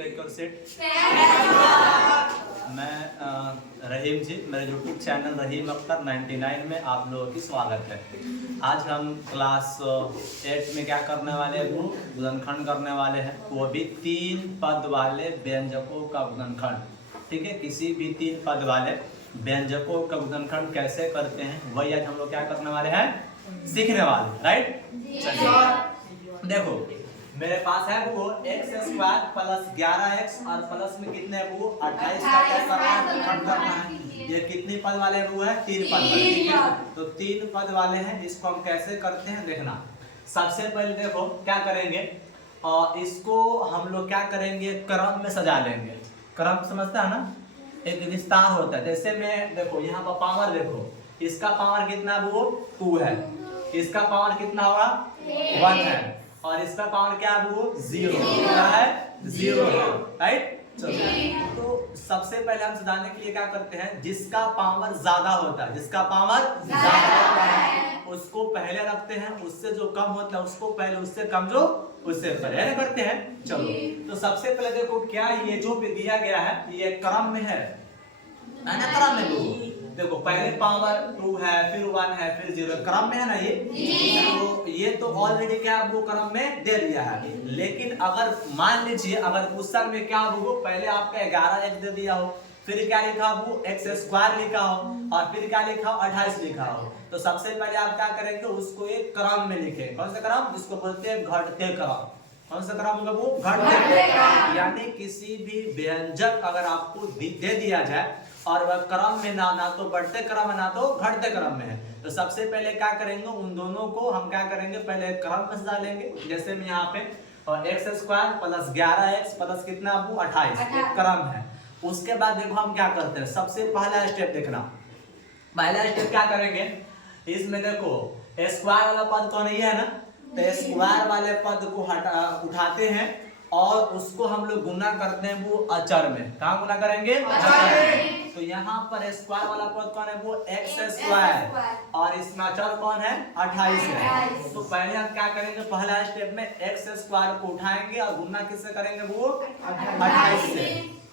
Take your seat. मैं रहीम जी, मेरे YouTube channel रहीम अख्तर 99 में आप लोगों की स्वागत है। आज हम क्लास 8 में क्या करने वाले हैं, वो गुणनखंड करने वाले हैं, वो भी 3 पद वाले व्यंजकों का गुणनखंड। ठीक है, किसी भी 3 पद वाले व्यंजकों का गुणनखंड कैसे करते हैं वही आज हम लोग क्या करने वाले हैं, सीखने वाले। राइट, चलिए देखो मेरे पास है वो x² प्लस 11x और प्लस में कितने है वो 28 का क्या करना है, गुणनखंड करना है। ये कितनी पद वाले वो है, 3 पद वाले। ठीक है, तो 3 पद वाले हैं, इसको हम कैसे करते हैं देखना। सबसे पहले देखो क्या करेंगे, और इसको हम लोग क्या करेंगे, क्रम में सजा लेंगे। क्रम समझता है ना, एक विस्तार होता है। जैसे मैं देखो यहाँ पर पावर देखो, इसका पावर कितना वो 2 है, इसका पावर कितना होगा 1 है, और इसका पावर क्या है वो 0 है, 0 है। राइट, चलो तो सबसे पहले हम सजाने के लिए क्या करते हैं, जिसका पावर ज्यादा होता है, जिसका पावर ज्यादा होता है उसको पहले रखते हैं, उससे जो कम होता है उसको पहले, उससे कम जो उससे पहले करते हैं। चलो तो सबसे पहले देखो क्या ये जो भी दिया गया है ये क्रम में है ना, क्रम में देखो पहले पावर 2 है, फिर 1 है, फिर 0, क्रम में है ना ये। तो ये तो ऑलरेडी क्या वो क्रम में दे दिया है। लेकिन अगर मान लीजिए अगर क्वेश्चन में क्या हो, पहले आपका 11x दे दिया हो, फिर क्या लिखा वो x² लिखा हो, और फिर क्या लिखा हो 28 लिखा हो, तो सबसे पहले आप क्या करेंगे, उसको एक क्रम में लिखें। कौन सा क्रम, जिसको बोलते हैं घटते क्रम। कौन सा क्रम होगा वो, घटते क्रम। यानी किसी भी व्यंजक अगर आपको दे दिया जाए और वह क्रम में ना तो बढ़ते क्रम में ना तो घटते क्रम में है, तो सबसे पहले क्या करेंगे, उन दोनों को हम क्या करेंगे, पहले क्रम में सजा लेंगे। जैसे मैं यहाँ पे x² प्लस 11x प्लस कितना वो 28 एक क्रम है। उसके बाद देखो हम क्या करते हैं, सबसे पहला स्टेप देखना। पहला स्टेप क्या करेंगे, इसमें देखो स्क्वायर वाला पद कौन है ना, तो स्क्वायर वाले पद को उठाते हैं और उसको हम लोग गुना करते हैं वो अचर में। कहाँ गुना करेंगे, अचर में। तो यहाँ पर स्क्वायर वाला पद कौन है वो x² और इसमें अचर कौन है 28 है। तो पहले हम क्या करेंगे, पहला स्टेप में x² को उठाएंगे और गुना किससे करेंगे वो 28 से।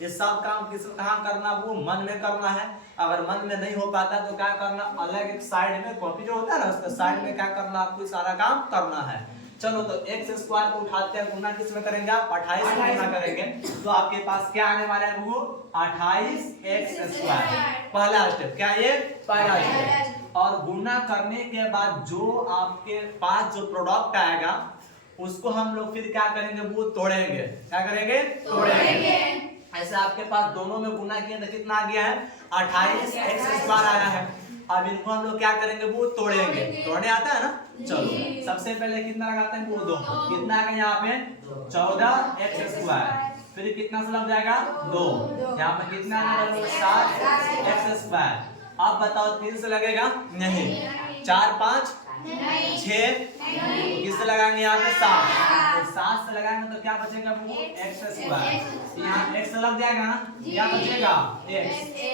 ये सब काम किस कहाँ करना, वो मन में करना है। अगर मन में नहीं हो पाता तो क्या करना, अलग एक साइड में कॉपी जो होता है ना, उसके साइड में क्या करना, आपको सारा काम करना है। चलो तो x² को उठाते हैं, गुना किस में करेंगे आप 28 में गुना करेंगे, तो आपके पास क्या आने वाला है वो 28x²। पहला स्टेप क्या, ये पहला स्टेप। और गुना करने के बाद जो आपके पास जो प्रोडक्ट आएगा उसको हम लोग फिर क्या करेंगे, वो तोड़ेंगे। क्या करेंगे, तोड़ेंगे। ऐसे आपके पास दोनों में गुना किया तो कितना आ गया है 28x² आया है। अब इनको हम लोग क्या करेंगे, वो तोड़ेंगे। तोड़ने आता है ना, चलो सबसे पहले कितना लगाते हैं वो 2, कितना आएगा यहाँ पे 14x², फिर कितना से लग जाएगा 2, यहाँ पे कितना आएगा 7x²। अब बताओ 3 से लगेगा नहीं, 4 5 6, किससे लगाएंगे यहाँ पे 7, तो 7 से लगाएंगे तो क्या बचेगा वो x²। यहाँ x से लग जाएगा ना, क्या बचेगा x,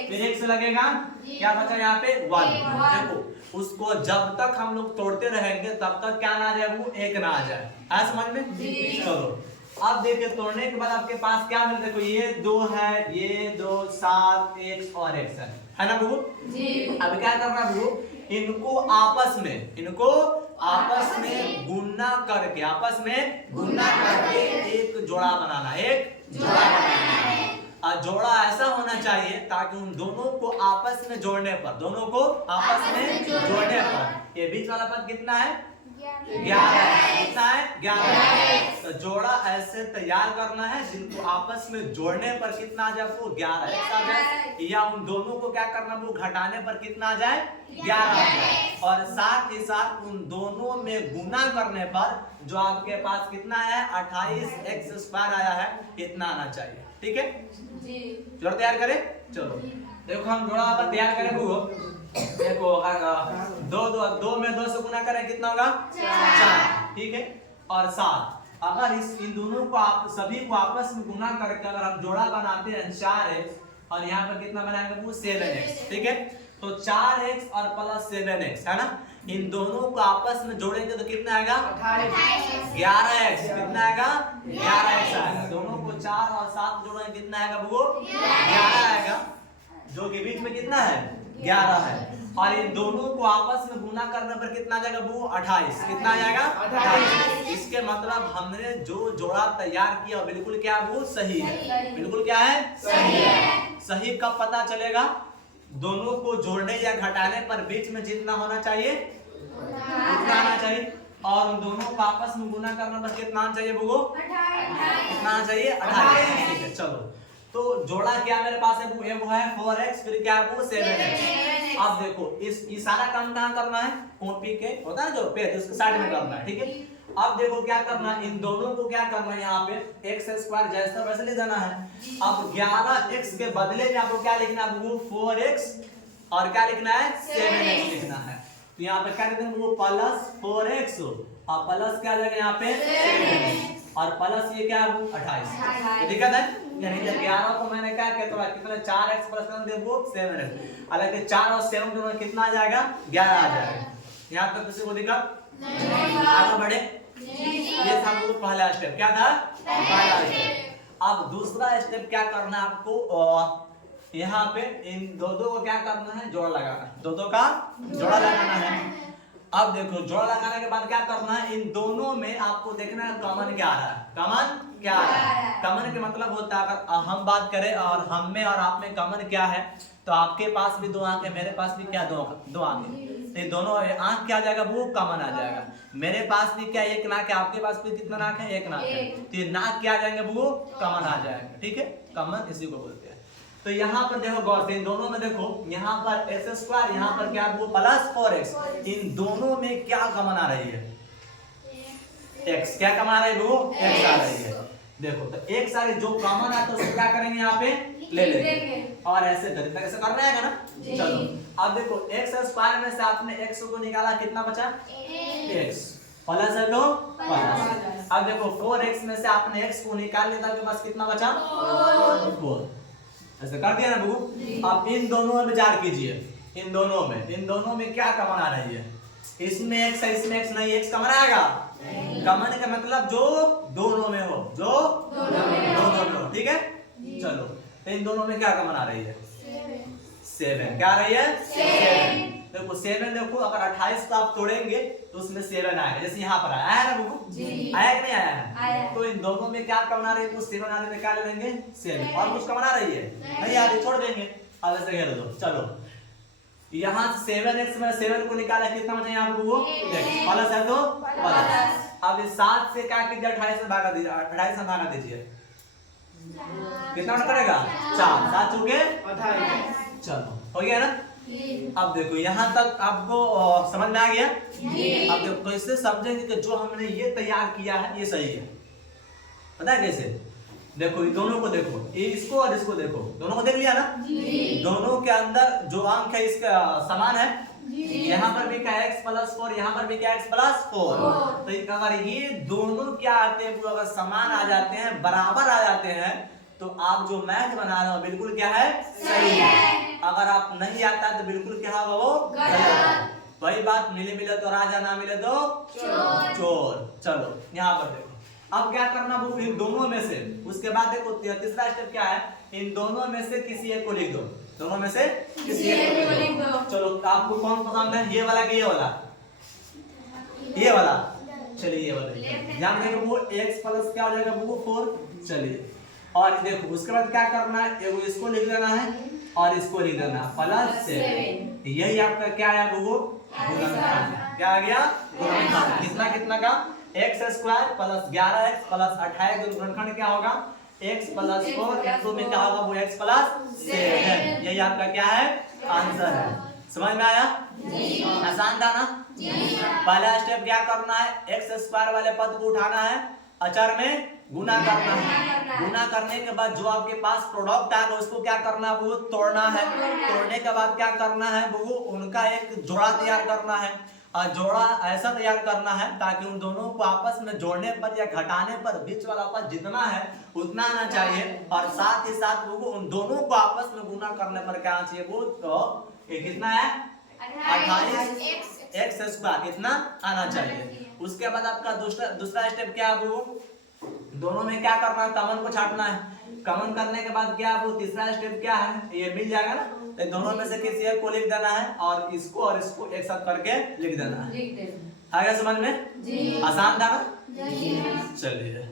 फिर x से लगेगा क्या बचा यहाँ पे 1। देखो उसको जब तक हम लोग तोड़ते रहेंगे तब तक क्या ना आ जाए वो 1 ना आ जाए। आ समझ में, चलो अब देखिए तोड़ने के बाद आपके पास क्या मिलता है, देखो ये 2 है, ये 2 7 x और x है ना बबू जी। अब क्या करना है बबू, इनको आपस में गुना करके एक जोड़ा बनाना, एक जोड़ा बनाना है। और जोड़ा ऐसा होना चाहिए ताकि उन दोनों को आपस में जोड़ने पर, ये बीच वाला पद कितना है 11, कितना है 11। तो जोड़ा ऐसे तैयार करना है जिनको आपस में जोड़ने पर कितना आ जाए वो 11x आ जाए, या उन दोनों को क्या करना वो घटाने पर कितना आ जाए 11 आ जाए। और साथ ही साथ उन दोनों में गुना करने पर जो आपके पास कितना है 28x² आया है, इतना आना चाहिए। ठीक है जी, जोड़ा तैयार करें। चलो देखो हम जोड़ा अगर तैयार करें वो देखो 2 में 2 से गुना करें कितना होगा 4, ठीक है, और 7। अगर इन दोनों को आप सभी को आपस में गुना करके अगर हम जोड़ा बनाते हैं 4x और यहाँ पर कितना बनाएंगे वो 7x। ठीक है, तो 4x और प्लस 7x है ना, इन दोनों को आपस में जोड़ेंगे तो कितना आएगा 11x। कितना आएगा 11x आएगा। दोनों को 4 और 7 जोड़ेंगे कितना आएगा वो 11 आएगा, जो कि बीच में कितना है 11 है। और इन दोनों को आपस में गुना करने पर कितना आ जाएगा वो 28। कितना आ जाएगा 28। इसके मतलब हमने जो जोड़ा तैयार किया बिल्कुल क्या वो सही है। बिल्कुल क्या है सही है। सही कब पता चलेगा? दोनों को जोड़ने या घटाने पर बीच में जितना होना चाहिए उतना आना चाहिए, और उन दोनों को आपस में गुना करने पर कितना आना चाहिए वो कितना आना चाहिए 28। ठीक है चलो, तो जोड़ा क्या मेरे पास है वो है 4x, फिर क्या है वो 7x। अब देखो इस सारा काम कहाँ करना है, कॉपी के होता है जो पेज उसके साइड में करना है। ठीक है, अब देखो क्या करना है, इन दोनों को क्या करना है यहाँ पे x² जैसा वैसे लिख देना है। अब 11x के बदले में आपको क्या लिखना है वो 4x, और क्या लिखना है 7x लिखना है। तो यहाँ पे क्या लिखना है वो प्लस 4x और प्लस क्या जाएगा यहाँ पे 7x, और प्लस ये क्या है वो 28। तो दिक्कत है, यानी जब 11 को मैंने क्या किया तो कितना 4x प्लस कर दे वो 7x, हालांकि 4 और 7 जो कितना आ जाएगा 11 आ जाएगा। यहाँ तक किसी को दिक्कत आगे बढ़े। ये था वो पहला स्टेप, क्या था पहला स्टेप। अब दूसरा स्टेप क्या करना है आपको, यहाँ पे इन दो को क्या करना है जोड़ लगाना है, दो का जोड़ा लगाना है। अब देखो जोड़ा लगाने के बाद क्या करना है, इन दोनों में आपको देखना है कॉमन क्या आ रहा है। कॉमन क्या आ रहा है? कॉमन का मतलब होता है अगर हम बात करें और हम में और आप में कॉमन क्या है, तो आपके पास भी 2 आंख है, मेरे पास भी क्या 2 आंख है, तो ये दोनों आंख क्या आ जाएगा वो कॉमन आ जाएगा। मेरे पास भी क्या 1 नाक है, आपके पास भी कितना नाक है 1 नाक है, तो ये नाक क्या आ जाएंगे वो कॉमन आ जाएगा। ठीक है, कॉमन इसी को बोलते हैं। तो यहाँ पर देखो गौर से, इन दोनों में देखो यहाँ पर x², यहाँ पर क्या वो प्लस 4x, इन दोनों में क्या कॉमन आ रही है x, क्या कॉमन आ रही है वो x आ रही है। देखो तो x आ रही, जो कॉमन आता है उसको क्या करेंगे यहाँ पे ले लेंगे, और ऐसे ऐसे कर रहे हैं ना। चलो अब देखो x² में से आपने x को निकाला, कितना बचा x, प्लस है तो प्लस। अब देखो 4x में से आपने x को निकाल लिया, आपके पास कितना बचा 4। ऐसे कर दिया ना बबू। अब इन दोनों में विचार कीजिए, इन दोनों में क्या कॉमन आ रही है, इसमें x है इसमें x नहीं, x कॉमन आएगा। कॉमन का मतलब जो दोनों में हो, जो दोनों में हो। ठीक है चलो, तो इन दोनों में क्या कॉमन आ रही है 7। क्या आ रही है 7। देखो 7 देखो, अगर 28 को आप तोड़ेंगे तो उसमें 7 आएगा, जैसे यहाँ पर आया ना बबू, आया कि नहीं आया? तो इन दोनों में क्या कॉमन आ रही है, 7 आ रही है, क्या ले लेंगे 7, और कुछ कॉमन आ रही है नहीं आ रही, छोड़ देंगे। अब ऐसे घेर दो। चलो यहाँ 7x में 7 को निकाला, कितना बचा यहाँ पर वो प्लस है तो प्लस। अब इस 7 से क्या कीजिए 28 से भागा दीजिए, 28 से भागा दीजिए, कितना करेगा 4, 7 चुके 28। चलो हो गया ना। अब देखो यहाँ तक आपको समझ में आ गया। अब देखो कैसे समझेंगे कि जो हमने ये तैयार किया है ये सही है, पता है कैसे? देखो दोनों को देखो, ये इसको और इसको देखो, दोनों को देख लिया ना। दोनों के अंदर जो अंक है इसका समान है, यहाँ पर भी क्या x प्लस 4, यहाँ पर भी क्या x प्लस 4। तो अगर ये दोनों क्या आते हैं, अगर समान आ जाते हैं, बराबर आ जाते हैं, तो आप जो मैथ बना रहे हो बिल्कुल क्या है सही है। अगर आप नहीं आता है तो बिल्कुल क्या होगा वो गलत। वही बात, मिले मिले तो राजा, ना मिले तो चोर। चलो यहाँ पर देखो, अब क्या करना वो इन दोनों में से, उसके बाद देखो तीसरा स्टेप क्या है, इन दोनों में से किसी एक को लिख दो, दोनों में से किसी एक को लिख दो। चलो आपको कौन पसंद है, ये वाला कि ये वाला? ये वाला, चलिए ये वाला। ध्यान रखिए वो x प्लस क्या हो जाएगा वो 4। चलिए और देखो उसके बाद क्या करना है, एगो इसको लिख देना है और इसको लिख देना है प्लस 7। यही आपका क्या है वो गुणनखंड। क्या आ गया गुणनखंड। कितना कितना का x² प्लस 11x प्लस 28 गुणनखंड क्या होगा x प्लस 4 इनटू में क्या होगा वो x प्लस 7। यही आपका क्या है आंसर है। समझ में आया? आसान था ना? पहला स्टेप क्या करना है, x² वाले पद को उठाना है, अचर में गुना करना है। गुना करने के बाद जो आपके पास प्रोडक्ट आएगा उसको क्या करना है वो तोड़ना है। तोड़ने के बाद क्या करना है वो उनका एक जोड़ा तैयार करना है। और जोड़ा ऐसा तैयार करना है ताकि उन दोनों को आपस में जोड़ने पर या घटाने पर बीच वाला पद जितना है उतना आना चाहिए, और साथ ही साथ वो उन दोनों को आपस में गुना करने पर क्या आना चाहिए वो तो ये कितना है 28 एक्स स्क्वायर इतना आना चाहिए। उसके बाद आपका दूसरा स्टेप क्या है वो, दोनों में क्या करना है, कॉमन को छांटना है। कॉमन करने के बाद क्या वो तीसरा स्टेप क्या है, ये मिल जाएगा ना, तो दोनों में से किसी एक को लिख देना है और इसको एक साथ करके लिख देना है। आगे समझ में? जी। आसान था ना? चलिए।